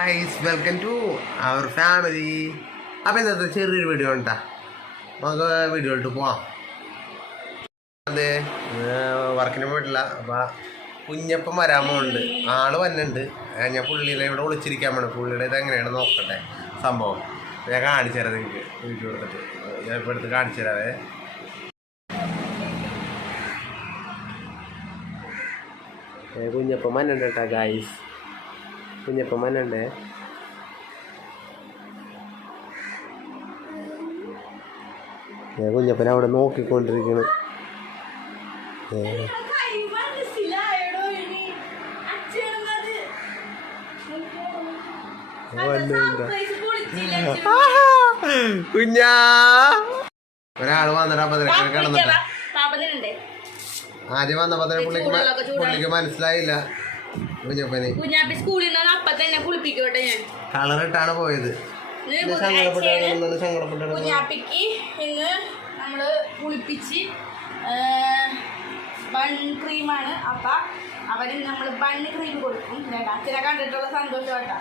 Guys welcome to our family. അപ്പം ഇന്നത്തെ ചെറിയൊരു വീഡിയോ ഉണ്ടാ, നമുക്ക് വീഡിയോ ഇട്ട് പോവാം. അതെ, വർക്കിന് പോയിട്ടില്ല. അപ്പം കുഞ്ഞപ്പം വരാൻ പോകുന്നുണ്ട്, ആള് വന്നിട്ടുണ്ട്. ഞാൻ പുള്ളിയുടെ ഇവിടെ വിളിച്ചിരിക്കാൻ വേണം. പുള്ളിയുടെ ഇത് എങ്ങനെയാണ് നോക്കട്ടെ സംഭവം. ഞാൻ കാണിച്ചു തരാം നിങ്ങൾക്ക് വീഡിയോ എടുത്തിട്ട്. ഞാൻ ഇപ്പോൾ എടുത്ത് കാണിച്ചു തരാവേ. കുഞ്ഞപ്പം മന്നുണ്ട് കേട്ടോ ഗൈസ്, കുഞ്ഞപ്പം മന്നുണ്ട്. ഞാൻ കുഞ്ഞപ്പനെ അവിടെ നോക്കിക്കൊണ്ടിരിക്കുന്നു. കുഞ്ഞാ ഒരാള് വന്നിട്ട് അപ്പത്തിനൊക്കെ കിടന്നിട്ട് ആദ്യം വന്നപ്പോ തന്നെ പുള്ളിക്ക് മനസ്സിലായില്ല കുഞ്ഞപ്പന്. കളറിട്ടാണ് പോയത്. കുഞ്ഞാപ്പിക്ക് ഇന്ന് നമ്മള് കുളിപ്പിച്ച് ബൺ ക്രീമാണ്. അപ്പൊ അവന് നമ്മള് ബണ്ണ് ക്രീം കൊടുക്കും. അച്ഛനെ കണ്ടിട്ടുള്ള സന്തോഷം കേട്ടാ.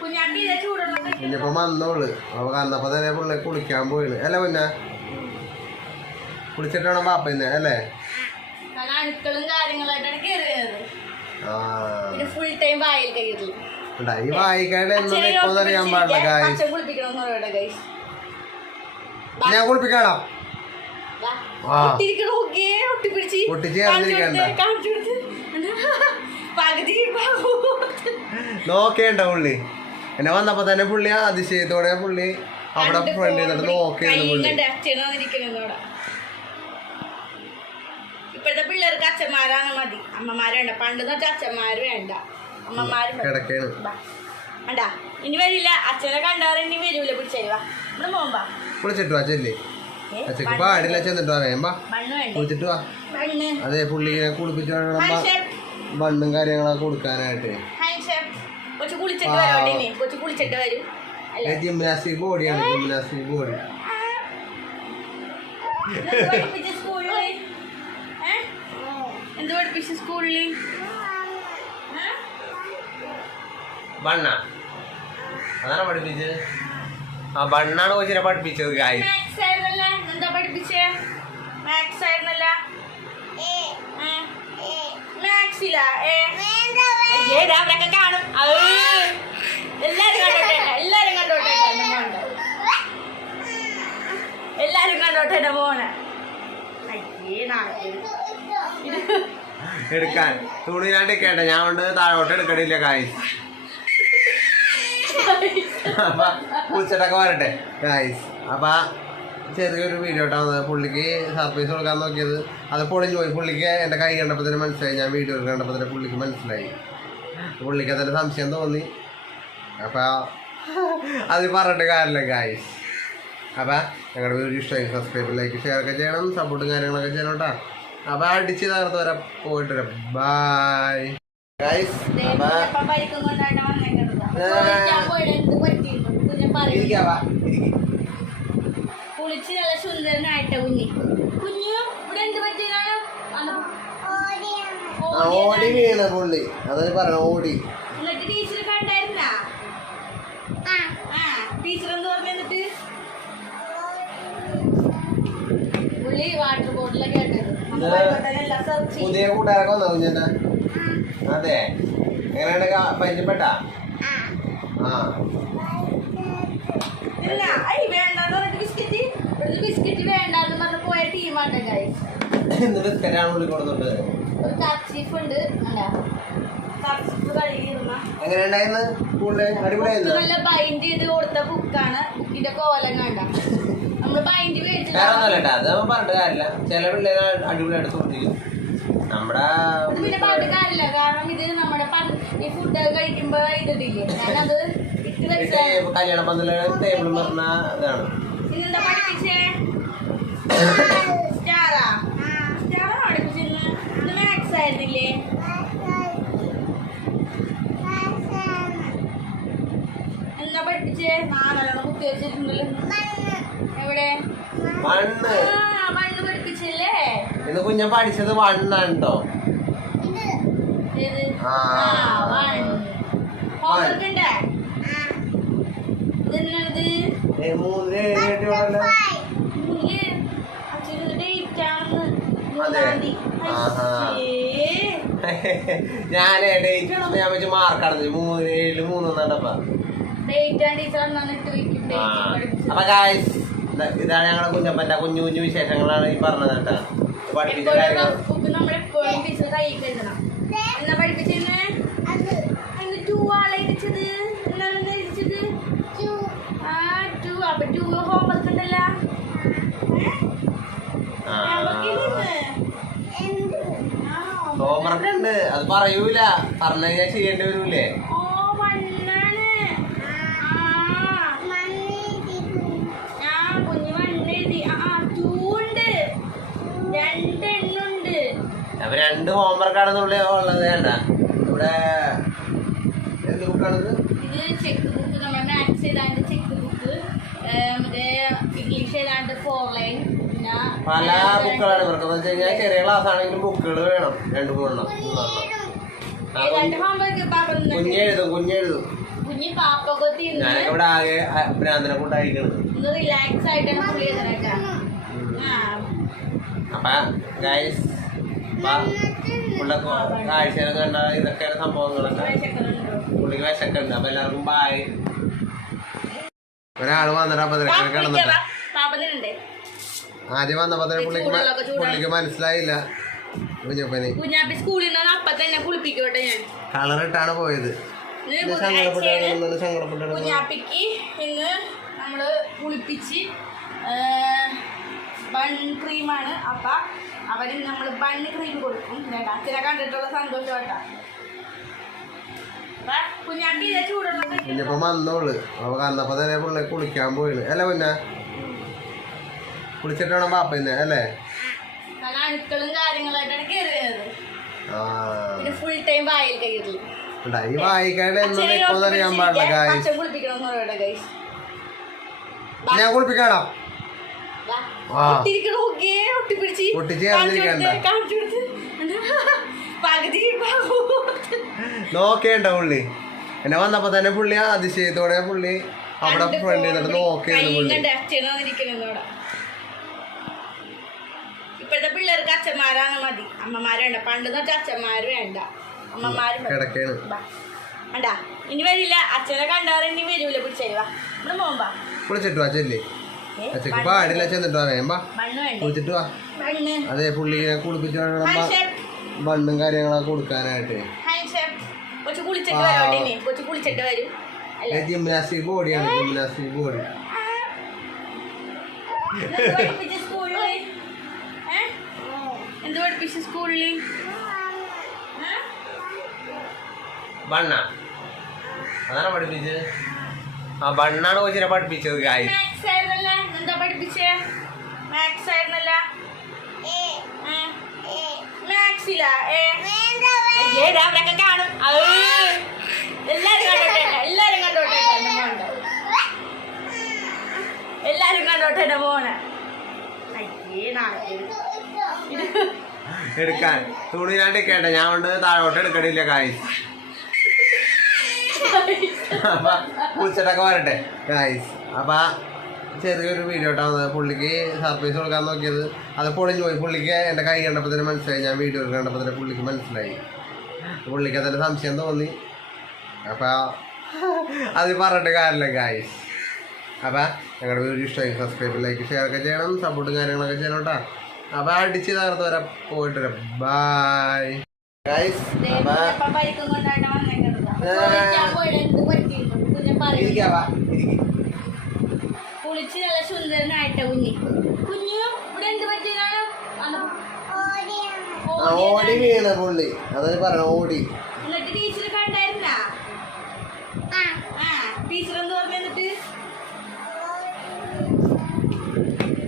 കുഞ്ഞാപ്പി കുഞ്ഞപ്പം വന്നോള്. അവ വന്നപ്പോ തന്നെ പുള്ളി കുളിക്കാൻ പോയിണ് അല്ലേ? കുഞ്ഞ കുളിച്ചിട്ടാണോ പാപ്പ ഇന്ന് അല്ലേ? അണുക്കളും കാര്യങ്ങളായിട്ടാണ് കയറിയത്. ഫുൾ ടൈം വായിൽ കയറില്ല. ഈ വായിക്കാണ്ട് അറിയാൻ പാടില്ല. ഞാൻ കുളിപ്പിക്കാണോ? നോക്കേണ്ട പുള്ളി എന്നെ വന്നപ്പോ തന്നെ പുള്ളി അതിശയത്തോടെ പുള്ളി അവിടെ ഫ്രണ്ട് ചെയ്തിട്ട് നോക്കിയിരുന്നു. ഇപ്പോഴത്തെ പിള്ളേർക്ക് അച്ഛന്മാരാണ് മതി, അമ്മമാര് വേണ്ട. പണ്ടെന്ന് വെച്ചാൽ അച്ഛന്മാര് വേണ്ട, അമ്മമാര് വേണ്ട. ഇനി വരില്ല, അച്ഛനെ കണ്ടവരെ ഇനി വരൂല. പിടിച്ചേവാ ഇവിടെ പോകുമ്പോ കുളിച്ചിട്ടു അച്ഛല്ലേ? അച്ഛക്ക് പാടില്ല, ചെന്നിട്ട് വേമ്പാ കുളിച്ചിട്ട് വാ. അതെ, പുള്ളിനെ കുളിപ്പിച്ചു മണ്ണും കാര്യങ്ങളൊക്കെ കൊടുക്കാനായിട്ട്. ജിംനാസ്റ്റിക് ബോഡിയാണ്, ജിംനാസ്റ്റിക് ബോഡി. എന്ത് പഠിപ്പിച്ചു സ്കൂളില്? ബണ്ണ അതാണ് പഠിപ്പിച്ചത്. ആ ബണ്ണാണ് കൊച്ചിനെ പഠിപ്പിച്ചത്. എന്താ പഠിപ്പിച്ചേ? മാത്സ് ആയിരുന്നല്ല. മാത്സിലാ അവരൊക്കെ കാണും. എല്ലാരും കണ്ടോട്ടെ, എല്ലാരും കണ്ടോട്ടെ, എല്ലാരും കണ്ടോട്ടെ എന്റെ മോനെ. എടുക്കാൻ തുണിനാണ്ട് കേട്ടെ, ഞാൻ കൊണ്ട് താഴോട്ട് എടുക്കണില്ല ഗായ്സ്. അപ്പൊ കുളിച്ചിട്ടൊക്കെ വരട്ടെ ഗായ്സ്. അപ്പൊ ചെറിയൊരു വീഡിയോ ഇട്ടാ പുള്ളിക്ക് സർപ്രൈസ് കൊടുക്കാൻ നോക്കിയത്. അത് പൊളിഞ്ഞു പോയി. പുള്ളിക്ക് എൻ്റെ കൈ കണ്ടപ്പോൾ തന്നെ മനസ്സിലായി, ഞാൻ വീഡിയോ കണ്ടപ്പോൾ തന്നെ പുള്ളിക്ക് മനസ്സിലായി. പുള്ളിക്ക് അതിൻ്റെ സംശയം തോന്നി. അപ്പം അത് പറഞ്ഞിട്ട് കാര്യമില്ല ഗായ്സ്. അപ്പം ഞങ്ങളുടെ വീഡിയോ ഇഷ്ടമായി സബ്സ്ക്രൈബ്, ലൈക്ക്, ഷെയർ ഒക്കെ ചെയ്യണം. സപ്പോർട്ടും കാര്യങ്ങളൊക്കെ ചെയ്യണം കേട്ടോ. അപ്പം അടിച്ച് തകർത്ത് വരാം, പോയിട്ട് വരാം. Bye guys. കുളിച്ച് നല്ല സുന്ദരനായിട്ട കുഞ്ഞി. കുഞ്ഞു ഇവിടെ എന്ത് പറ്റിയതാണ്? ഓടി വീണ പുള്ളി, അതൊരു പറയണ ഓടി. എന്നിട്ട് ടീച്ചർ കണ്ടായിരുന്ന? ടീച്ചർ എന്ത് പറഞ്ഞു? എന്നിട്ട് പുള്ളി വാട്ടർ ബോട്ടിലൊക്കെ കേട്ടത്. പുതിയ കൂട്ടുകാരൊക്കെ വന്നോ കുഞ്ഞെന്നാ? അതെ, എങ്ങനെയാണ് പരിചയപ്പെട്ടാ? ബിസ്ക്കറ്റ് വേണ്ടെന്ന് പറഞ്ഞ് പോയ ടീമാണ് ഗൈസ്. ഇന്ന് ബിസ്ക്കറ്റാണ് ഉള്ളിൽ കൊടുത്തോണ്ട്. ഒരു കർച്ചീഫ് ഉണ്ട്, കർച്ചീഫ് കഴുകിയിരുന്ന. എങ്ങനെയുണ്ടായിരുന്നു സ്കൂളില്? അടിപൊളിയായിരുന്നു. നല്ല ബൈൻഡ് ചെയ്ത് കൊടുത്ത ബുക്കാണ്. ബുക്കിന്റെ കോലം കണ്ട നമ്മള് ബൈൻഡ് മേടിച്ചു. അത് പറഞ്ഞിട്ട് കാര്യമില്ല, ചില പിള്ളേര് അടിപൊളിയായിട്ട് തോന്നിക്കും. നമ്മുടെ പിന്നെ പറഞ്ഞിട്ട് കാര്യമില്ല, കാരണം ഇത് നമ്മുടെ ഈ ഫുഡ് കഴിക്കുമ്പോ ഇതിട്ടില്ലേ, ഞാനത് ഇട്ട് വെച്ച കല്യാണ പന്തല് ടേബിൾ പറഞ്ഞ ഇതാണ്. ഇതെന്താ പഠിപ്പിച്ചേ? സ്റ്റാറാ? സ്റ്റാറാ പഠിപ്പിച്ചിരുന്നു. ഇത് മാത്സ് ആയിരുന്നില്ലേ? എന്താ പഠിപ്പിച്ചേ? നാലെണ്ണം കുത്തി വെച്ചിട്ടുണ്ടല്ലോ. എവിടെ? മണ്ണ് പഠിപ്പിച്ചല്ലേ? ഇന്ന് കുഞ്ഞൻ പഠിച്ചത് വണ്ണാണ് കേട്ടോ. Ah, one. 3 കേട്ടിട്ടുണ്ടല്ലോ. ഞാനേ ഡേറ്റ് ആണോ ഞാൻ വെച്ച് മാർക്കാണ് 3/7/3 എന്നാണ്ടപ്പാ. അപ്പൊ ഗായ്സ് ഇതാണ് ഞങ്ങളുടെ കുഞ്ഞപ്പന്റെ കുഞ്ഞു കുഞ്ഞു വിശേഷങ്ങളാണ് ഈ പറഞ്ഞത് കേട്ടാ. പഠിപ്പിച്ച കാര്യങ്ങൾ ഹോംവർക്ക് ഉണ്ട്. അത് പറയൂല, പറഞ്ഞു കഴിഞ്ഞാൽ ചെയ്യേണ്ടി വരൂലേ. അപ്പൊ 2 ഹോംവർക്കാണ് ഉള്ളത്. വേണ്ട ഇവിടെ എന്ത് ബുക്കാണിത്? പല ബുക്കുകളാണ് ഇവർക്ക്. എന്ന് വെച്ച് കഴിഞ്ഞാൽ ചെറിയ ക്ലാസ് ആണെങ്കിലും ബുക്കുകൾ വേണം 2-3 കുഞ്ഞെഴുതും. ഞാനൊക്കെ ഇവിടെ ആകെ ഭ്രാന്തനെ കൊണ്ടായിരിക്കണം. അപ്പൊ ഗൈസ് കാഴ്ചകളൊക്കെ കണ്ട ഇതൊക്കെയാണ് സംഭവങ്ങളൊക്കെ. പുള്ളിക്ക് വിശക്കുണ്ട്. അപ്പൊ എല്ലാവർക്കും ബായ്. ഒരാള് വന്നിട്ട് അപ്പൊ കിടന്നിട്ട് ആദ്യം വന്നപ്പോ തന്നെ പുള്ളിക്ക് മനസ്സിലായില്ല കുഞ്ഞപ്പന്. കളറിട്ടാണ് പോയത്. കുഞ്ഞാപ്പിക്ക് ഇന്ന് നമ്മള് കുളിപ്പിച്ച് ബൺ ക്രീമാണ്. അപ്പൊ അവന് നമ്മൾ ബണ്ണ് ക്രീം കൊടുക്കും. അച്ഛനെ കണ്ടിട്ടുള്ള സന്തോഷം കേട്ടാ. കുഞ്ഞാപ്പി കുഞ്ഞപ്പ വന്നോള്. അവ വന്നപ്പോ തന്നെ പുള്ളി കുളിക്കാൻ പോയിന് അല്ലേ? കുഞ്ഞാ കുളിച്ചിട്ട് വേണം പാപ്പ ഇന്ന് അല്ലേ? അണുക്കളും കാര്യങ്ങളായിട്ടാണ് കയറിയത്. പിന്നെ ഫുൾ ടൈം വായിൽ കയറില്ല. ഈ വായിക്കാണ്ട് എന്നൊന്നും അറിയാൻ പാടില്ല. ഞാൻ കുളിപ്പിക്കാണോ? നോക്കേണ്ട പുള്ളി എന്നെ വന്നപ്പോ തന്നെ പുള്ളി അതിശയത്തോടെ പുള്ളി അവിടെ ഫ്രണ്ട് ചെയ്തിട്ട് നോക്കിയിരുന്നു. ഇപ്പോഴത്തെ പിള്ളേർക്ക് അച്ഛന്മാരാണ് മതി, അമ്മമാര് വേണ്ട. പണ്ടെന്ന് വെച്ചാൽ അച്ഛന്മാര് വേണ്ട, അമ്മമാരും വേണ്ടാ. ഇനി വരില്ല. അച്ഛനെ കണ്ടാറ് ഇനി വരൂല. പിടിച്ചേവാ ഇവിടെ പോകുമ്പോ കുളിച്ചിട്ട് വാ. ചെല്ലേ അച്ഛക്ക് പാടില്ല. ചെന്നിട്ട് വേമ്പ കുളിച്ചിട്ട് വാ. അതെ പുള്ളിനെ കുളിപ്പിച്ചു ബണ്ണും കാര്യങ്ങളൊക്കെ കൊടുക്കാനായിട്ട്. ജിംനാസ്റ്റിക് ബോഡിയാണ്. ജിംനാസ്റ്റിക് ബോഡി എന്ത് പഠിപ്പിച്ച സ്കൂളിൽ? ബണ്ണ അതാണ് പഠിപ്പിച്ചത്. ആ ബണ്ണാണ് കൊച്ചിനെ പഠിപ്പിച്ചത്. എന്താ പഠിപ്പിച്ചേ? മാത്സ് ആയിരുന്നല്ല. മാത്സിലാ അവരൊക്കെ കാണും. എല്ലാരും കണ്ടോട്ടെ എന്റെ മോനെ. എടുക്കാൻ തുണിയിലാണ്ടിരിക്കട്ടെ. ഞാൻ കൊണ്ട് താഴോട്ട് എടുക്കണില്ല. ഗായ്സ് അപ്പൊ കുളിച്ചിട്ടൊക്കെ വരട്ടെ ഗായ്സ്. അപ്പൊ ചെറിയൊരു വീഡിയോ ഇട്ടാവുന്നത്. പുള്ളിക്ക് സർപ്രൈസ് കൊടുക്കാൻ നോക്കിയത് അത് പൊളിഞ്ഞു പോയി. പുള്ളിക്ക് എൻ്റെ കൈ കണ്ടപ്പോൾ തന്നെ മനസ്സിലായി. ഞാൻ വീഡിയോ കണ്ടപ്പോൾ തന്നെ പുള്ളിക്ക് മനസ്സിലായി. പുള്ളിക്ക് അതിൻ്റെ സംശയം തോന്നി. അപ്പം അത് പറഞ്ഞിട്ട് കാര്യമില്ല ഗായ്സ്. അപ്പം ഞങ്ങളുടെ വീഡിയോ ഇഷ്ടമായി സബ്സ്ക്രൈബ് ലൈക്ക് ഷെയർ ഒക്കെ ചെയ്യണം. സപ്പോർട്ടും കാര്യങ്ങളൊക്കെ ചെയ്യണം കേട്ടോ. അപ്പം അടിച്ച് തകർത്ത് വരാം. പോയിട്ട് വരാം. Bye guys. കുളിച്ച് നല്ല സുന്ദരനായിട്ട് കുഞ്ഞു ഇവിടെ എന്ത് പറ്റിയതാണ്? ഓടി വീണ പുള്ളി. അതൊരു പറയണം ഓടി. എന്നിട്ട് ടീച്ചർ കണ്ടായിരുന്ന? ടീച്ചർ എന്ത് പറഞ്ഞു? എന്നിട്ട്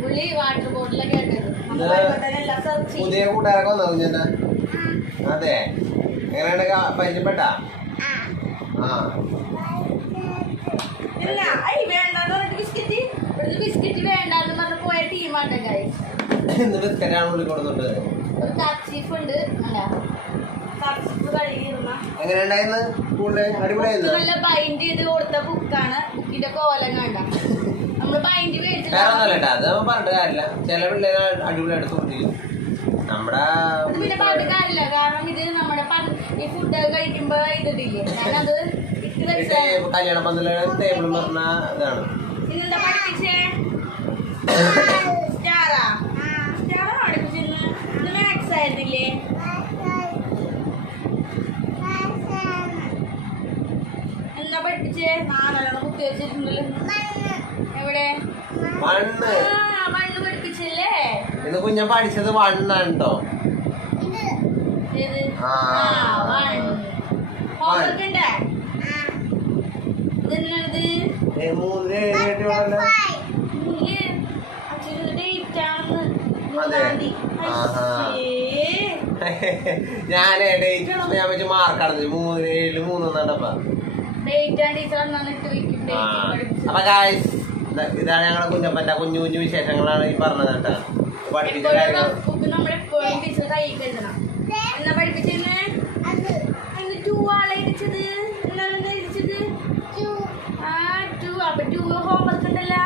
പുള്ളി വാട്ടർ ബോട്ടിലൊക്കെ ഇട്ടത് പുതിയ കൂട്ടുകാരൊക്കെ വന്നോ കുഞ്ഞെന്നാ? അതെ എങ്ങനെയാണ് പരിചയപ്പെട്ട? ബിസ്ക്കറ്റ് വേണ്ടെന്ന് പറഞ്ഞ് പോയ ടീമാണ് ഗൈസ്. ഇന്ന് ബിസ്ക്കറ്റാണ് പുള്ളി കൊടുത്തിട്ട്. ഒരു കർച്ചീഫ് ഉണ്ട്. എങ്ങനെ ഉണ്ടായിരുന്നു? സ്കൂളില് അടിപൊളിയായിരുന്നു. നല്ല ബൈൻഡ് ചെയ്ത് കൊടുത്ത ബുക്കാണ്. ബുക്കിന്റെ കോലം കണ്ട നമ്മള് പൈൻറ്റ് മേടിച്ചിട്ട് വേറെ ഒന്നല്ല കേട്ടോ, അത് നമ്മൾ പറഞ്ഞിട്ട് കാര്യമില്ല. ചില പിള്ളേര് അടിപൊളിയായിട്ട് തോന്നിക്കും. നമ്മുടെ അത് പിന്നെ പറഞ്ഞിട്ട് കാര്യമില്ല. കാരണം ഇത് നമ്മുടെ ഈ ഫുഡ് കഴിക്കുമ്പോ ഇതില്ലേ, ഞാനത് ഇട്ട് കഴിച്ചാൽ കല്യാണ പന്തലാണ് ടേബിൾ പറഞ്ഞ ഇതാണ്. ഇന്നെന്താ പഠിപ്പിച്ചേ? സ്റ്റാറാ പഠിപ്പിച്ചിരുന്നു. ഇത് മാത്സ് ആയിരുന്നില്ലേ? എന്താ പഠിപ്പിച്ചേ? നാലെണ്ണം കുത്തി വെച്ചിട്ടുണ്ടല്ലോ. എവിടെ? മണ്ണ്. മണ്ണ് പഠിപ്പിച്ചല്ലേ? ഇത് കുഞ്ഞൻ പഠിച്ചത് വണ്ണാണ് കേട്ടോ. ഏത്? ഹോംവർക്ക് ഉണ്ടേ? ഇതെന്നത് 3 7 ഞാനേ ഡേറ്റ് ആണോ ഞാൻ വെച്ച് മാർക്കാണ് 3 7 3 എന്നപ്പ. അപ്പൊ ഗായ്സ് ഇതാണ് ഞങ്ങളുടെ കുഞ്ഞപ്പന്റെ കുഞ്ഞു കുഞ്ഞു വിശേഷങ്ങളാണ് ഈ പറഞ്ഞത് കേട്ടാ. പഠിപ്പിച്ച കാര്യങ്ങൾ ഹോംവർക്ക് ഉണ്ടല്ലോ.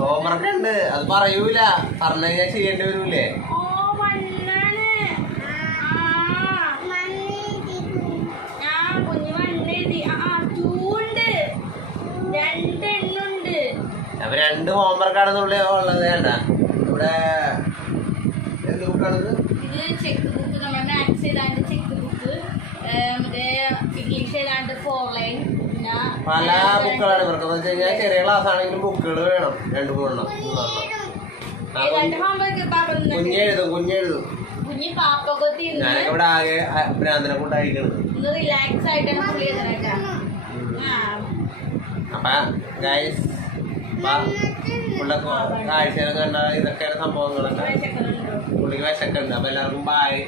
ഹോംവർക്ക് ഉണ്ട്, അത് പറയൂല. പറഞ്ഞു കഴിഞ്ഞാൽ ചെയ്യേണ്ടി വരൂലേ? അപ്പൊ 2 ഹോംവർക്കാണെന്നുള്ള ഉള്ളത് വേണ്ട. ഇവിടെ എന്ത് ബുക്കാണിത്? ഇത് ചെക്ക് ബുക്ക്, നമ്മുടെ മാത്സ് ഏതാണ്ട് ചെക്ക് ബുക്ക്, മറ്റേ ഇംഗ്ലീഷ് ഏതാണ്ട് 4 ലൈൻ, പിന്നെ പല ബുക്കുകളാണ് ഇവർക്ക്. എന്ന് വെച്ച് കഴിഞ്ഞാൽ ചെറിയ ക്ലാസ് ആണെങ്കിലും ബുക്കുകൾ വേണം. 2 3 ഏതാണ്ട് ഹോംവർക്ക് കുഞ്ഞെഴുതും. കുഞ്ഞ് പാപ്പൊക്കെ തീർന്നു. ഞാനൊക്കെ ഇവിടെ ആകെ ഭ്രാന്തനെ കൊണ്ടായിരിക്കണത്. ഒന്ന് റിലാക്സ് ആയിട്ടാണ് പുള്ളി ചെയ്തേക്കാം. അപ്പൊ ഗൈസ് കാഴ്ചകൾ കണ്ട ഇതൊക്കെയാണ് സംഭവങ്ങളൊക്കെ. പുള്ളിക്ക് വിശക്കുണ്ട്. അപ്പൊ എല്ലാവർക്കും ബായ്.